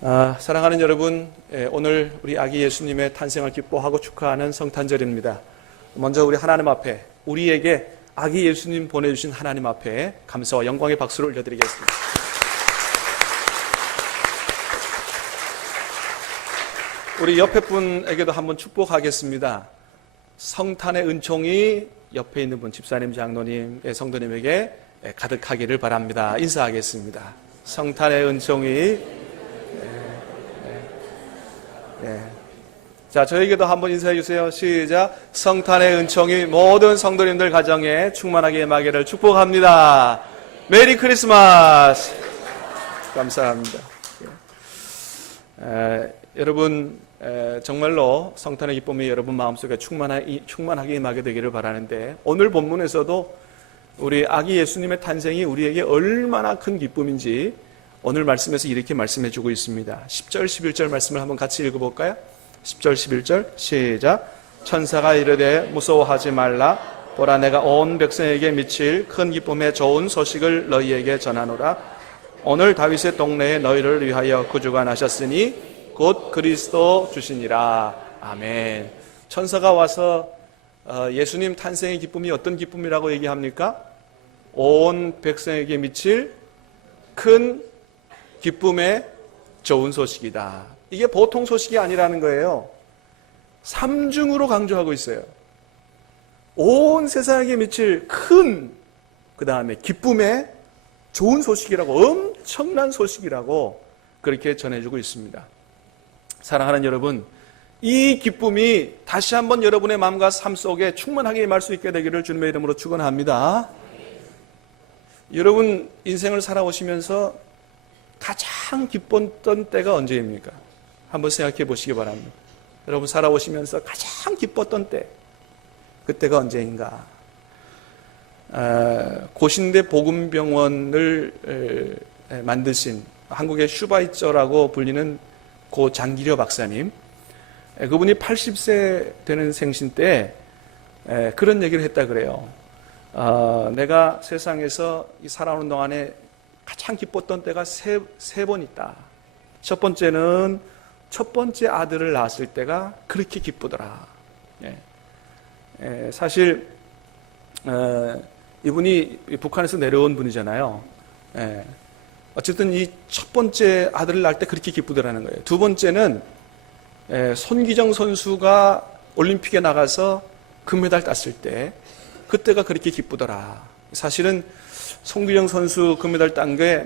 사랑하는 여러분, 오늘 우리 아기 예수님의 탄생을 기뻐하고 축하하는 성탄절입니다. 먼저 우리 하나님 앞에, 우리에게 아기 예수님 보내주신 하나님 앞에 감사와 영광의 박수를 올려드리겠습니다. 우리 옆에 분에게도 한번 축복하겠습니다. 성탄의 은총이 옆에 있는 분, 집사님, 장로님, 성도님에게 가득하기를 바랍니다. 인사하겠습니다. 성탄의 은총이 자, 저에게도 한번 인사해 주세요. 시작. 성탄의 은총이 모든 성도님들 가정에 충만하게 임하기를 축복합니다. 메리 크리스마스. 감사합니다. 여러분, 정말로 성탄의 기쁨이 여러분 마음속에 충만하게 임하게 되기를 바라는데, 오늘 본문에서도 우리 아기 예수님의 탄생이 우리에게 얼마나 큰 기쁨인지 오늘 말씀에서 이렇게 말씀해 주고 있습니다. 10절, 11절 말씀을 한번 같이 읽어볼까요? 10절, 11절 시작. 천사가 이르되 무서워하지 말라. 보라, 내가 온 백성에게 미칠 큰 기쁨의 좋은 소식을 너희에게 전하노라. 오늘 다윗의 동네에 너희를 위하여 구주가 나셨으니 곧 그리스도 주시니라. 아멘. 천사가 와서 예수님 탄생의 기쁨이 어떤 기쁨이라고 얘기합니까? 온 백성에게 미칠 큰 기쁨의 좋은 소식이다. 이게 보통 소식이 아니라는 거예요. 삼중으로 강조하고 있어요. 온 세상에게 미칠 큰, 그 다음에 기쁨의 좋은 소식이라고, 엄청난 소식이라고 그렇게 전해주고 있습니다. 사랑하는 여러분, 이 기쁨이 다시 한번 여러분의 마음과 삶 속에 충만하게 임할 수 있게 되기를 주님의 이름으로 축원합니다. 여러분 인생을 살아오시면서 가장 기뻤던 때가 언제입니까? 한번 생각해 보시기 바랍니다. 여러분 살아오시면서 가장 기뻤던 때, 그때가 언제인가? 고신대 복음병원을 만드신 한국의 슈바이처라고 불리는 고 장기려 박사님, 그분이 80세 되는 생신 때 그런 얘기를 했다 그래요. 내가 세상에서 살아오는 동안에 가장 기뻤던 때가 세 번 있다. 첫 번째는 첫 번째 아들을 낳았을 때가 그렇게 기쁘더라. 사실 이분이 북한에서 내려온 분이잖아요. 어쨌든 이 첫 번째 아들을 낳을 때 그렇게 기쁘더라는 거예요. 두 번째는 손기정 선수가 올림픽에 나가서 금메달 땄을 때, 그때가 그렇게 기쁘더라. 사실은 손기정 선수 금메달 딴 게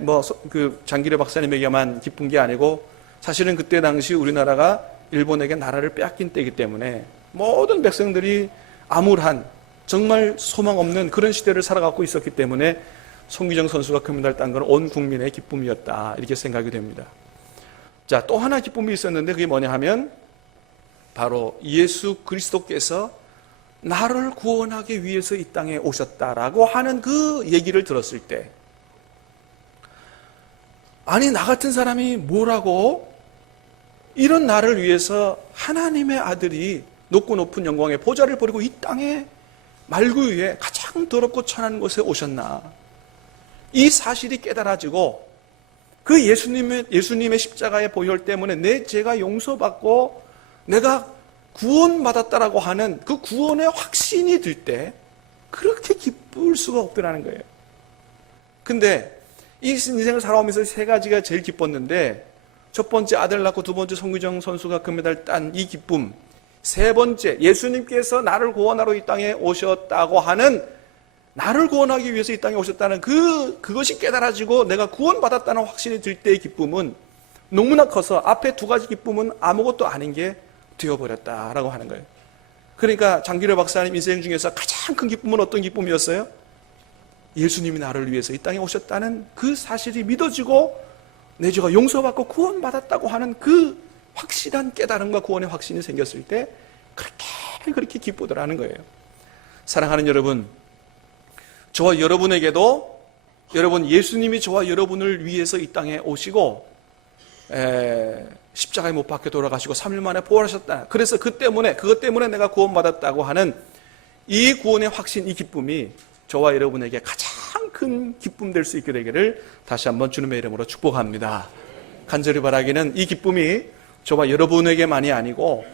그 장기려 박사님에게만 기쁜 게 아니고, 사실은 그때 당시 우리나라가 일본에게 나라를 빼앗긴 때이기 때문에 모든 백성들이 암울한, 정말 소망 없는 그런 시대를 살아가고 있었기 때문에 손기정 선수가 금메달 딴 건 온 국민의 기쁨이었다, 이렇게 생각이 됩니다. 자, 또 하나 기쁨이 있었는데 그게 뭐냐 하면 바로 예수 그리스도께서 나를 구원하기 위해서 이 땅에 오셨다라고 하는 그 얘기를 들었을 때, 아니 나 같은 사람이 뭐라고 이런 나를 위해서 하나님의 아들이 높고 높은 영광의 보좌를 버리고 이 땅에 말구 위에 가장 더럽고 천한 곳에 오셨나, 이 사실이 깨달아지고 그 예수님의 십자가의 보혈 때문에 내 죄가 용서받고 내가 구원받았다라고 하는 그 구원의 확신이 들 때 그렇게 기쁠 수가 없더라는 거예요. 근데 이 인생을 살아오면서 세 가지가 제일 기뻤는데, 첫 번째 아들 낳고 두 번째 손기정 선수가 금메달 딴 이 기쁨, 세 번째 예수님께서 나를 구원하러 이 땅에 오셨다고 하는, 나를 구원하기 위해서 이 땅에 오셨다는 그것이 깨달아지고 내가 구원받았다는 확신이 들 때의 기쁨은 너무나 커서 앞에 두 가지 기쁨은 아무것도 아닌 게 되어버렸다라고 하는 거예요. 그러니까 장기려 박사님 인생 중에서 가장 큰 기쁨은 어떤 기쁨이었어요? 예수님이 나를 위해서 이 땅에 오셨다는 그 사실이 믿어지고 내 죄가 용서받고 구원받았다고 하는 그 확실한 깨달음과 구원의 확신이 생겼을 때 그렇게 기쁘더라는 거예요. 사랑하는 여러분, 저와 여러분에게도 여러분 예수님이 저와 여러분을 위해서 이 땅에 오시고 십자가에 못 박혀 돌아가시고 3일 만에 부활하셨다. 그래서 그것 때문에 내가 구원받았다고 하는 이 구원의 확신, 이 기쁨이 저와 여러분에게 가장 큰 기쁨 될 수 있게 되기를 다시 한번 주님의 이름으로 축복합니다. 간절히 바라기는 이 기쁨이 저와 여러분에게만이 아니고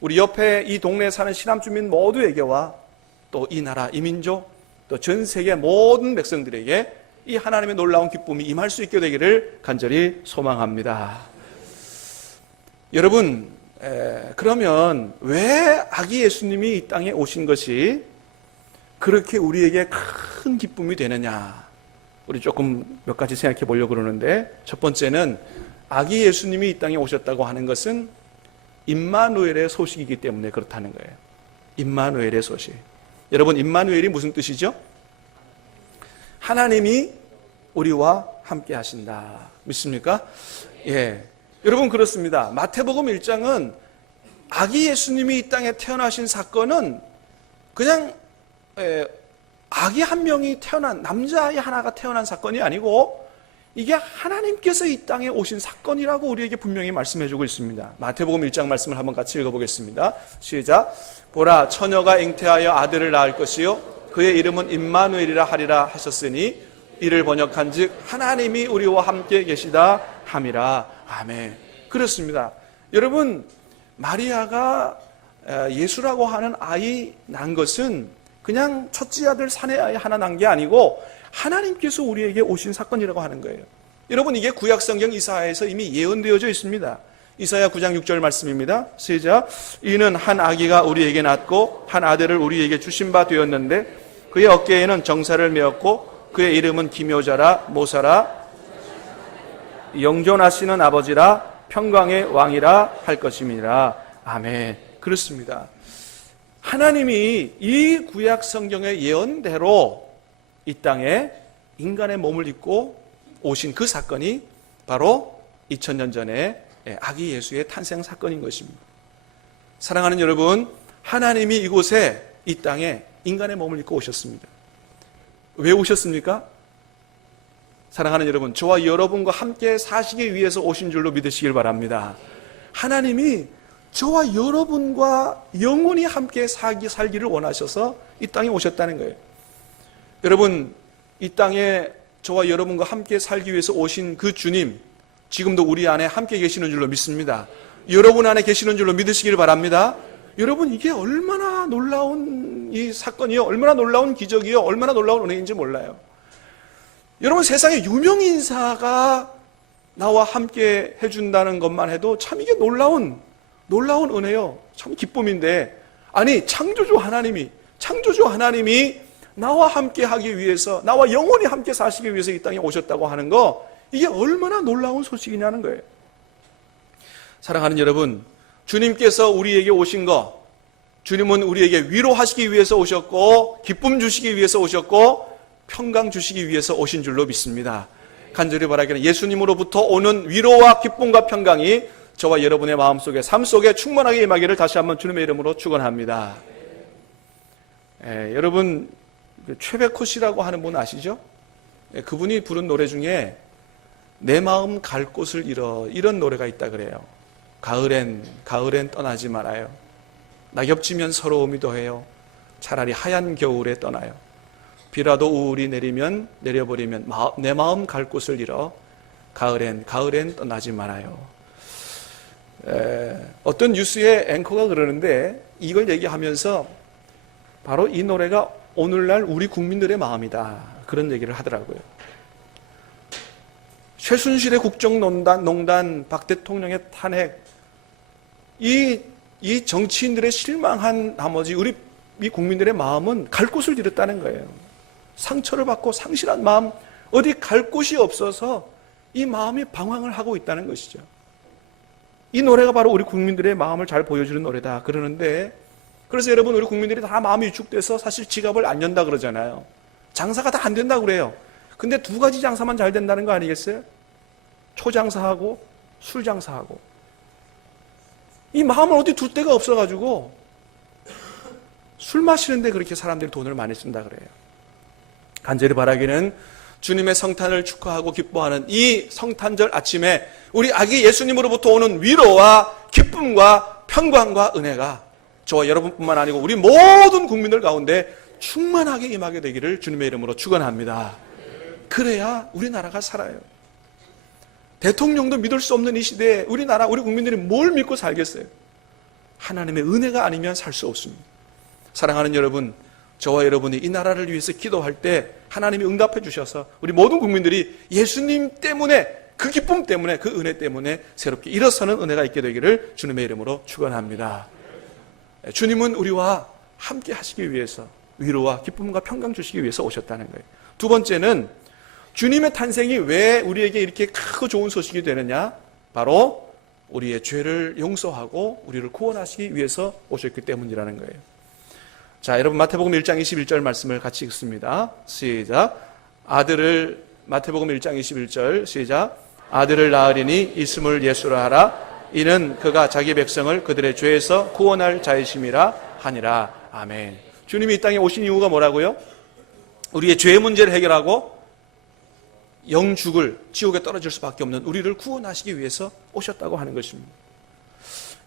우리 옆에 이 동네에 사는 신함주민 모두에게와 또 이 나라, 이 민족, 또 전 세계 모든 백성들에게 이 하나님의 놀라운 기쁨이 임할 수 있게 되기를 간절히 소망합니다. 여러분, 그러면 왜 아기 예수님이 이 땅에 오신 것이 그렇게 우리에게 큰 기쁨이 되느냐? 우리 조금 몇 가지 생각해 보려고 그러는데, 첫 번째는 아기 예수님이 이 땅에 오셨다고 하는 것은 임마누엘의 소식이기 때문에 그렇다는 거예요. 임마누엘의 소식. 여러분, 임마누엘이 무슨 뜻이죠? 하나님이 우리와 함께 하신다. 믿습니까? 예. 여러분, 그렇습니다. 마태복음 1장은 아기 예수님이 이 땅에 태어나신 사건은 그냥 아기 한 명이 태어난, 남자아이 하나가 태어난 사건이 아니고 이게 하나님께서 이 땅에 오신 사건이라고 우리에게 분명히 말씀해주고 있습니다. 마태복음 1장 말씀을 한번 같이 읽어보겠습니다. 시작. 보라, 처녀가 잉태하여 아들을 낳을 것이요 그의 이름은 임마누엘이라 하리라 하셨으니 이를 번역한즉 하나님이 우리와 함께 계시다 함이라. 아멘. 그렇습니다. 여러분, 마리아가 예수라고 하는 아이 난 것은 그냥 첫째 아들 사내 아이 하나 난 게 아니고 하나님께서 우리에게 오신 사건이라고 하는 거예요. 여러분, 이게 구약성경 이사야에서 이미 예언되어져 있습니다. 이사야 9장 6절 말씀입니다. 시작. 이는 한 아기가 우리에게 낳고 한 아들을 우리에게 주신 바 되었는데 그의 어깨에는 정사를 메었고 그의 이름은 기묘자라 모사라 영존하시는 아버지라 평강의 왕이라 할 것입니다. 아멘. 그렇습니다. 하나님이 이 구약 성경의 예언대로 이 땅에 인간의 몸을 입고 오신 그 사건이 바로 2000년 전에 아기 예수의 탄생 사건인 것입니다. 사랑하는 여러분, 하나님이 이곳에 이 땅에 인간의 몸을 입고 오셨습니다. 왜 오셨습니까? 사랑하는 여러분, 저와 여러분과 함께 사시기 위해서 오신 줄로 믿으시길 바랍니다. 하나님이 저와 여러분과 영원히 함께 살기를 원하셔서 이 땅에 오셨다는 거예요. 여러분, 이 땅에 저와 여러분과 함께 살기 위해서 오신 그 주님, 지금도 우리 안에 함께 계시는 줄로 믿습니다. 여러분 안에 계시는 줄로 믿으시길 바랍니다. 여러분, 이게 얼마나 놀라운 이 사건이요, 얼마나 놀라운 기적이요, 얼마나 놀라운 은혜인지 몰라요. 여러분, 세상에 유명인사가 나와 함께 해준다는 것만 해도 참 이게 놀라운 은혜요, 참 기쁨인데, 아니 창조주 하나님이 나와 함께 하기 위해서, 나와 영원히 함께 사시기 위해서 이 땅에 오셨다고 하는 거, 이게 얼마나 놀라운 소식이냐는 거예요. 사랑하는 여러분, 주님께서 우리에게 오신 거, 주님은 우리에게 위로하시기 위해서 오셨고 기쁨 주시기 위해서 오셨고 평강 주시기 위해서 오신 줄로 믿습니다. 간절히 바라기는 예수님으로부터 오는 위로와 기쁨과 평강이 저와 여러분의 마음속에, 삶 속에 충만하게 임하기를 다시 한번 주님의 이름으로 축원합니다. 여러분, 최백호 씨라고 하는 분 아시죠? 그분이 부른 노래 중에 내 마음 갈 곳을 잃어, 이런 노래가 있다 그래요. 가을엔 떠나지 말아요. 낙엽지면 서러움이 더해요. 차라리 하얀 겨울에 떠나요. 비라도 우울이 내려버리면 내 마음 갈 곳을 잃어. 가을엔 떠나지 말아요. 어떤 뉴스의 앵커가 그러는데 이걸 얘기하면서 바로 이 노래가 오늘날 우리 국민들의 마음이다, 그런 얘기를 하더라고요. 최순실의 국정농단, 박 대통령의 탄핵, 이 정치인들의 실망한 나머지 우리 이 국민들의 마음은 갈 곳을 잃었다는 거예요. 상처를 받고 상실한 마음, 어디 갈 곳이 없어서 이 마음이 방황을 하고 있다는 것이죠. 이 노래가 바로 우리 국민들의 마음을 잘 보여주는 노래다 그러는데, 그래서 여러분, 우리 국민들이 다 마음이 위축돼서 사실 지갑을 안 연다 그러잖아요. 장사가 다 안 된다 그래요. 근데 두 가지 장사만 잘 된다는 거 아니겠어요? 초장사하고 술장사하고. 이 마음을 어디 둘 데가 없어가지고 술 마시는데 그렇게 사람들이 돈을 많이 쓴다 그래요. 간절히 바라기는 주님의 성탄을 축하하고 기뻐하는 이 성탄절 아침에 우리 아기 예수님으로부터 오는 위로와 기쁨과 평강과 은혜가 저와 여러분뿐만 아니고 우리 모든 국민들 가운데 충만하게 임하게 되기를 주님의 이름으로 축원합니다. 그래야 우리나라가 살아요. 대통령도 믿을 수 없는 이 시대에 우리나라, 우리 국민들이 뭘 믿고 살겠어요? 하나님의 은혜가 아니면 살 수 없습니다. 사랑하는 여러분, 저와 여러분이 이 나라를 위해서 기도할 때 하나님이 응답해 주셔서 우리 모든 국민들이 예수님 때문에, 그 기쁨 때문에, 그 은혜 때문에 새롭게 일어서는 은혜가 있게 되기를 주님의 이름으로 축원합니다. 주님은 우리와 함께 하시기 위해서 위로와 기쁨과 평강 주시기 위해서 오셨다는 거예요. 두 번째는 주님의 탄생이 왜 우리에게 이렇게 크고 좋은 소식이 되느냐? 바로 우리의 죄를 용서하고 우리를 구원하시기 위해서 오셨기 때문이라는 거예요. 자, 여러분 마태복음 1장 21절 말씀을 같이 읽습니다. 시작. 마태복음 1장 21절 시작. 아들을 낳으리니 이름을 예수라 하라. 이는 그가 자기 백성을 그들의 죄에서 구원할 자이심이라 하니라. 아멘. 주님이 이 땅에 오신 이유가 뭐라고요? 우리의 죄 문제를 해결하고 영죽을 지옥에 떨어질 수밖에 없는 우리를 구원하시기 위해서 오셨다고 하는 것입니다.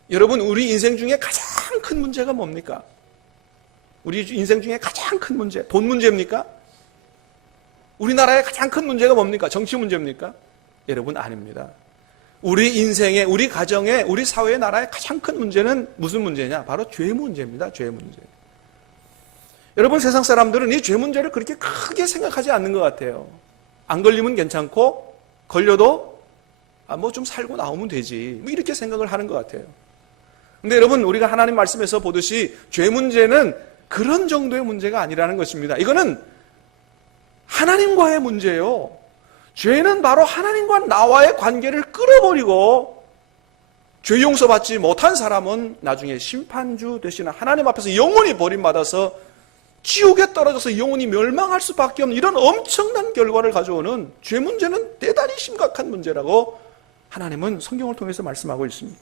여러분, 우리 인생 중에 가장 큰 문제가 뭡니까? 우리 인생 중에 가장 큰 문제, 돈 문제입니까? 우리나라의 가장 큰 문제가 뭡니까? 정치 문제입니까? 여러분, 아닙니다. 우리 인생의, 우리 가정의, 우리 사회의, 나라의 가장 큰 문제는 무슨 문제냐? 바로 죄 문제입니다. 죄 문제. 여러분, 세상 사람들은 이 죄 문제를 그렇게 크게 생각하지 않는 것 같아요. 안 걸리면 괜찮고 걸려도 뭐 좀 살고 나오면 되지, 뭐 이렇게 생각을 하는 것 같아요. 근데 여러분, 우리가 하나님 말씀에서 보듯이 죄 문제는 그런 정도의 문제가 아니라는 것입니다. 이거는 하나님과의 문제예요. 죄는 바로 하나님과 나와의 관계를 끊어버리고 죄 용서받지 못한 사람은 나중에 심판주 되시는 하나님 앞에서 영원히 버림받아서 지옥에 떨어져서 영원히 멸망할 수밖에 없는 이런 엄청난 결과를 가져오는 죄 문제는 대단히 심각한 문제라고 하나님은 성경을 통해서 말씀하고 있습니다.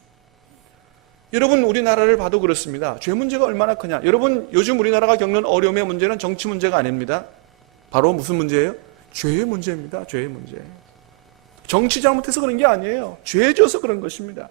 여러분, 우리나라를 봐도 그렇습니다. 죄 문제가 얼마나 크냐. 여러분, 요즘 우리나라가 겪는 어려움의 문제는 정치 문제가 아닙니다. 바로 무슨 문제예요? 죄의 문제입니다. 죄의 문제. 정치 잘못해서 그런 게 아니에요. 죄 져서 그런 것입니다.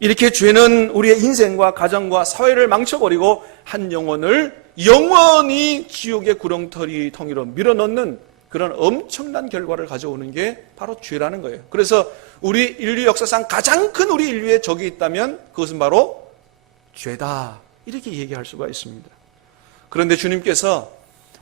이렇게 죄는 우리의 인생과 가정과 사회를 망쳐버리고 한 영혼을 영원히 지옥의 구렁텅이로 밀어넣는 그런 엄청난 결과를 가져오는 게 바로 죄라는 거예요. 그래서 우리 인류 역사상 가장 큰 우리 인류의 적이 있다면 그것은 바로 죄다, 이렇게 얘기할 수가 있습니다. 그런데 주님께서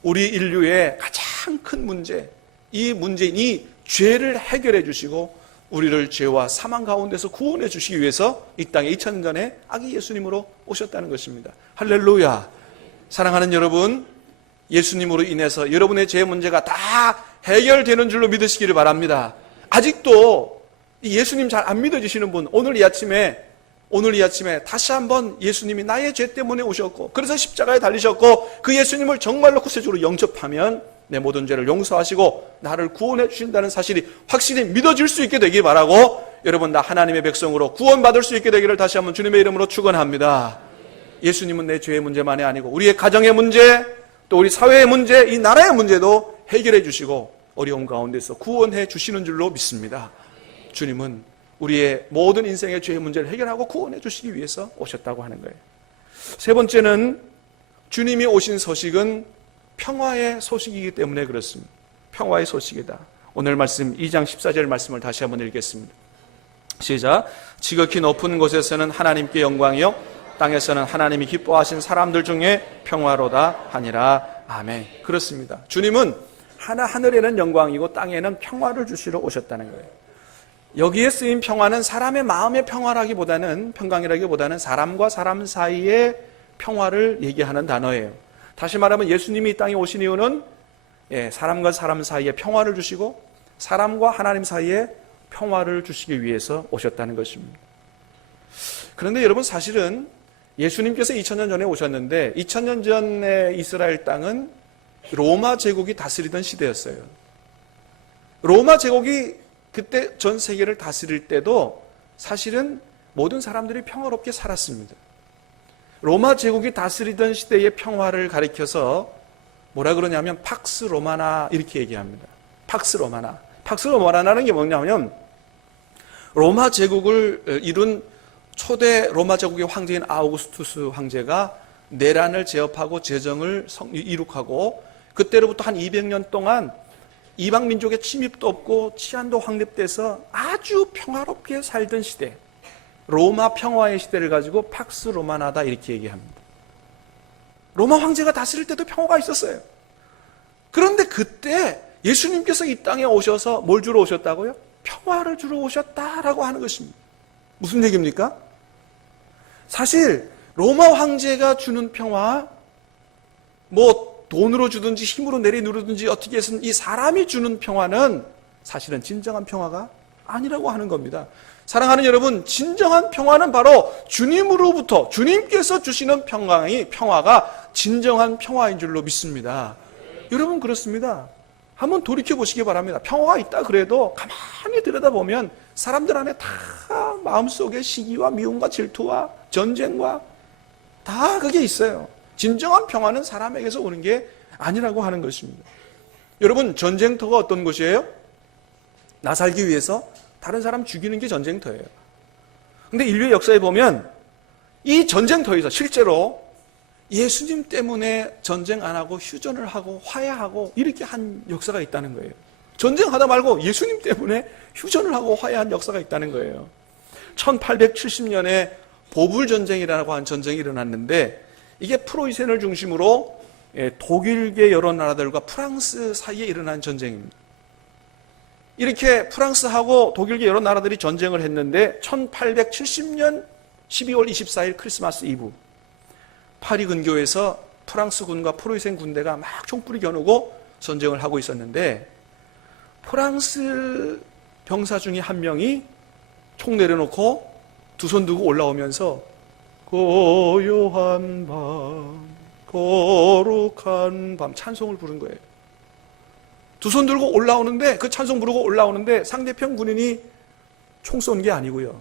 우리 인류의 가장 큰 문제, 이 문제인 이 죄를 해결해 주시고 우리를 죄와 사망 가운데서 구원해 주시기 위해서 이 땅에 2000년 전에 아기 예수님으로 오셨다는 것입니다. 할렐루야. 사랑하는 여러분, 예수님으로 인해서 여러분의 죄 문제가 다 해결되는 줄로 믿으시기를 바랍니다. 아직도 예수님 잘 안 믿어지시는 분, 오늘 이 아침에 다시 한번 예수님이 나의 죄 때문에 오셨고 그래서 십자가에 달리셨고 그 예수님을 정말로 구세주로 영접하면 내 모든 죄를 용서하시고 나를 구원해 주신다는 사실이 확실히 믿어질 수 있게 되길 바라고, 여러분, 나 하나님의 백성으로 구원받을 수 있게 되기를 다시 한번 주님의 이름으로 축원합니다. 예수님은 내 죄의 문제만이 아니고 우리의 가정의 문제, 또 우리 사회의 문제, 이 나라의 문제도 해결해 주시고 어려움 가운데서 구원해 주시는 줄로 믿습니다. 주님은 우리의 모든 인생의 죄의 문제를 해결하고 구원해 주시기 위해서 오셨다고 하는 거예요. 세 번째는 주님이 오신 소식은 평화의 소식이기 때문에 그렇습니다. 평화의 소식이다. 오늘 말씀 2장 14절 말씀을 다시 한번 읽겠습니다. 시작. 지극히 높은 곳에서는 하나님께 영광이요 땅에서는 하나님이 기뻐하신 사람들 중에 평화로다 하니라. 아멘. 그렇습니다. 주님은 하늘에는 영광이고 땅에는 평화를 주시러 오셨다는 거예요. 여기에 쓰인 평화는 사람의 마음의 평강이라기보다는 사람과 사람 사이의 평화를 얘기하는 단어예요. 다시 말하면 예수님이 이 땅에 오신 이유는 사람과 사람 사이에 평화를 주시고 사람과 하나님 사이에 평화를 주시기 위해서 오셨다는 것입니다. 그런데 여러분, 사실은 예수님께서 2000년 전에 오셨는데 2000년 전에 이스라엘 땅은 로마 제국이 다스리던 시대였어요. 로마 제국이 그때 전 세계를 다스릴 때도 사실은 모든 사람들이 평화롭게 살았습니다. 로마 제국이 다스리던 시대의 평화를 가리켜서 뭐라 그러냐면 팍스 로마나 이렇게 얘기합니다. 팍스 로마나. 팍스 로마나라는 게 뭐냐면 로마 제국을 이룬 초대 로마 제국의 황제인 아우구스투스 황제가 내란을 제압하고 재정을 이룩하고 그때로부터 한 200년 동안 이방 민족의 침입도 없고 치안도 확립돼서 아주 평화롭게 살던 시대, 로마 평화의 시대를 가지고 팍스 로마나다 이렇게 얘기합니다. 로마 황제가 다스릴 때도 평화가 있었어요. 그런데 그때 예수님께서 이 땅에 오셔서 뭘 주러 오셨다고요? 평화를 주러 오셨다라고 하는 것입니다. 무슨 얘기입니까? 사실 로마 황제가 주는 평화, 뭐 돈으로 주든지 힘으로 내려누르든지 어떻게 해서든 이 사람이 주는 평화는 사실은 진정한 평화가 아니라고 하는 겁니다. 사랑하는 여러분, 진정한 평화는 바로 주님으로부터, 주님께서 주시는 평화가 진정한 평화인 줄로 믿습니다. 여러분, 그렇습니다. 한번 돌이켜 보시기 바랍니다. 평화가 있다 그래도 가만히 들여다보면 사람들 안에 다 마음속에 시기와 미움과 질투와 전쟁과 다 그게 있어요. 진정한 평화는 사람에게서 오는 게 아니라고 하는 것입니다. 여러분, 전쟁터가 어떤 곳이에요? 나 살기 위해서 다른 사람 죽이는 게 전쟁터예요. 근데 인류의 역사에 보면 이 전쟁터에서 실제로 예수님 때문에 전쟁 안 하고 휴전을 하고 화해하고 이렇게 한 역사가 있다는 거예요. 전쟁하다 말고 예수님 때문에 휴전을 하고 화해한 역사가 있다는 거예요. 1870년에 보불전쟁이라고 하는 전쟁이 일어났는데 이게 프로이센을 중심으로 독일계 여러 나라들과 프랑스 사이에 일어난 전쟁입니다. 이렇게 프랑스하고 독일계 여러 나라들이 전쟁을 했는데 1870년 12월 24일 크리스마스 이브 파리 근교에서 프랑스군과 프로이센 군대가 막 총불이 겨누고 전쟁을 하고 있었는데 프랑스 병사 중에 한 명이 총 내려놓고 두 손 들고 올라오면서 고요한 밤, 거룩한 밤 찬송을 부른 거예요. 두 손 들고 올라오는데 그 찬송 부르고 올라오는데 상대편 군인이 총 쏜 게 아니고요.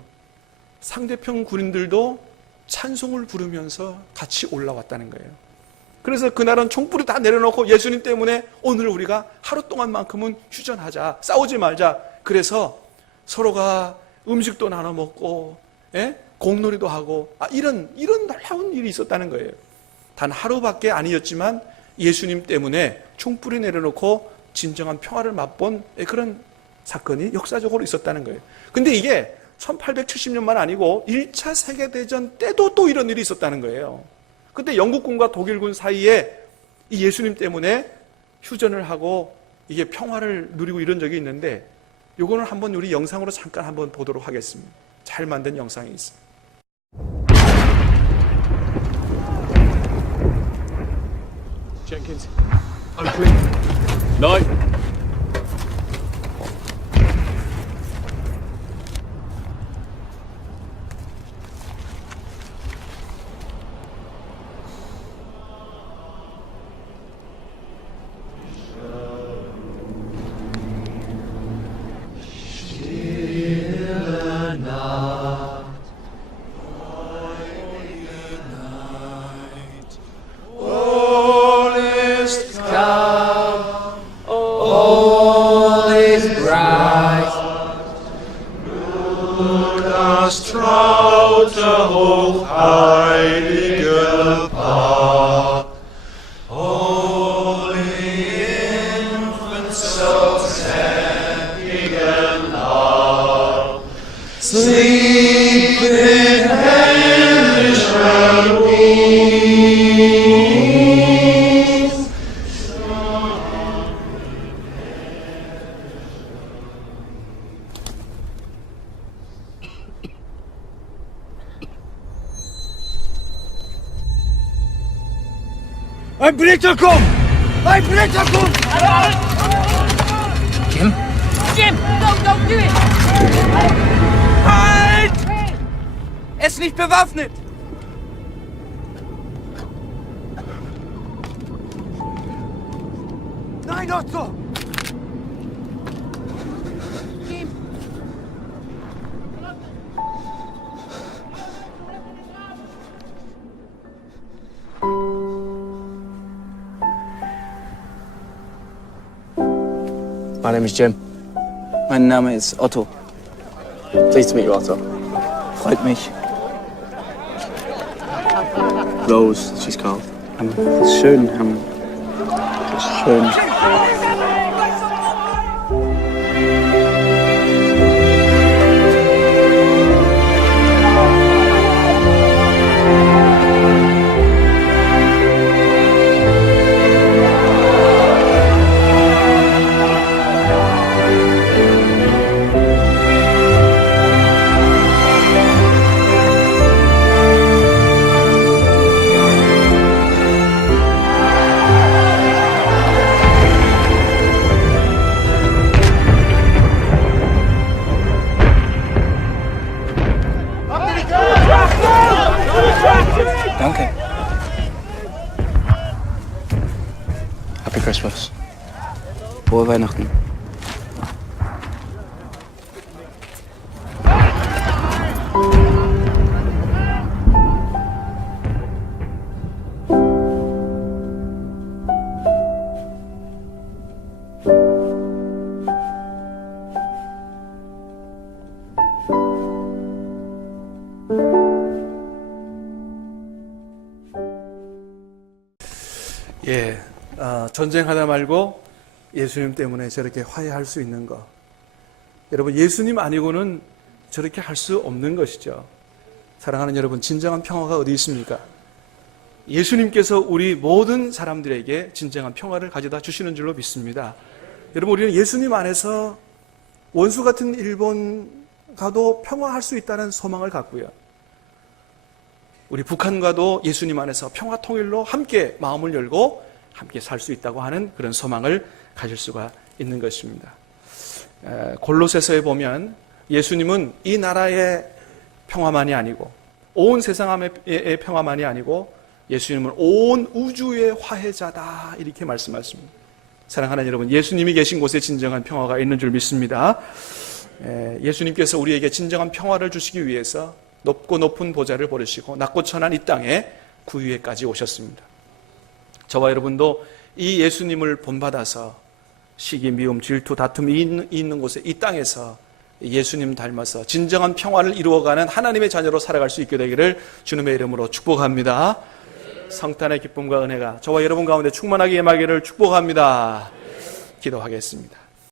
상대편 군인들도 찬송을 부르면서 같이 올라왔다는 거예요. 그래서 그날은 총불이 다 내려놓고 예수님 때문에 오늘 우리가 하루 동안만큼은 휴전하자, 싸우지 말자. 그래서 서로가 음식도 나눠 먹고, 공놀이도 하고, 이런 놀라운 일이 있었다는 거예요. 단 하루밖에 아니었지만 예수님 때문에 총불이 내려놓고 진정한 평화를 맛본 그런 사건이 역사적으로 있었다는 거예요. 근데 이게 1870년만 아니고 1차 세계대전 때도 또 이런 일이 있었다는 거예요. 그때 영국군과 독일군 사이에 이 예수님 때문에 휴전을 하고 이게 평화를 누리고 이런 적이 있는데 요거는 한번 우리 영상으로 잠깐 한번 보도록 하겠습니다. 잘 만든 영상이 있습니다. Jenkins. Oakley. Knight. Ein Blickerkum! Ein Blickerkum! Jim? Jim, don't do it! Halt! Er ist nicht bewaffnet! Nein, Otto! Jim! My name is Jim. Mein Name ist Otto. Pleased to meet you, Otto. Freut mich. Rose, she's called. Ist schön. Ist schön. Danke. Happy Christmas. Frohe Weihnachten. 예, 전쟁하다 말고 예수님 때문에 저렇게 화해할 수 있는 것. 여러분, 예수님 아니고는 저렇게 할 수 없는 것이죠. 사랑하는 여러분, 진정한 평화가 어디 있습니까? 예수님께서 우리 모든 사람들에게 진정한 평화를 가져다 주시는 줄로 믿습니다. 여러분, 우리는 예수님 안에서 원수 같은 일본과도 평화할 수 있다는 소망을 갖고요. 우리 북한과도 예수님 안에서 평화 통일로 함께 마음을 열고 함께 살 수 있다고 하는 그런 소망을 가질 수가 있는 것입니다. 골로새서에 보면 예수님은 이 나라의 평화만이 아니고 온 세상의 평화만이 아니고 예수님은 온 우주의 화해자다 이렇게 말씀하십니다. 사랑하는 여러분, 예수님이 계신 곳에 진정한 평화가 있는 줄 믿습니다. 예수님께서 우리에게 진정한 평화를 주시기 위해서 높고 높은 보좌를 버리시고 낮고 천한 이 땅에 구유에까지 오셨습니다. 저와 여러분도 이 예수님을 본받아서 시기, 미움, 질투, 다툼이 있는 곳에 이 땅에서 예수님 닮아서 진정한 평화를 이루어가는 하나님의 자녀로 살아갈 수 있게 되기를 주님의 이름으로 축복합니다. 성탄의 기쁨과 은혜가 저와 여러분 가운데 충만하게 임하기를 축복합니다. 기도하겠습니다.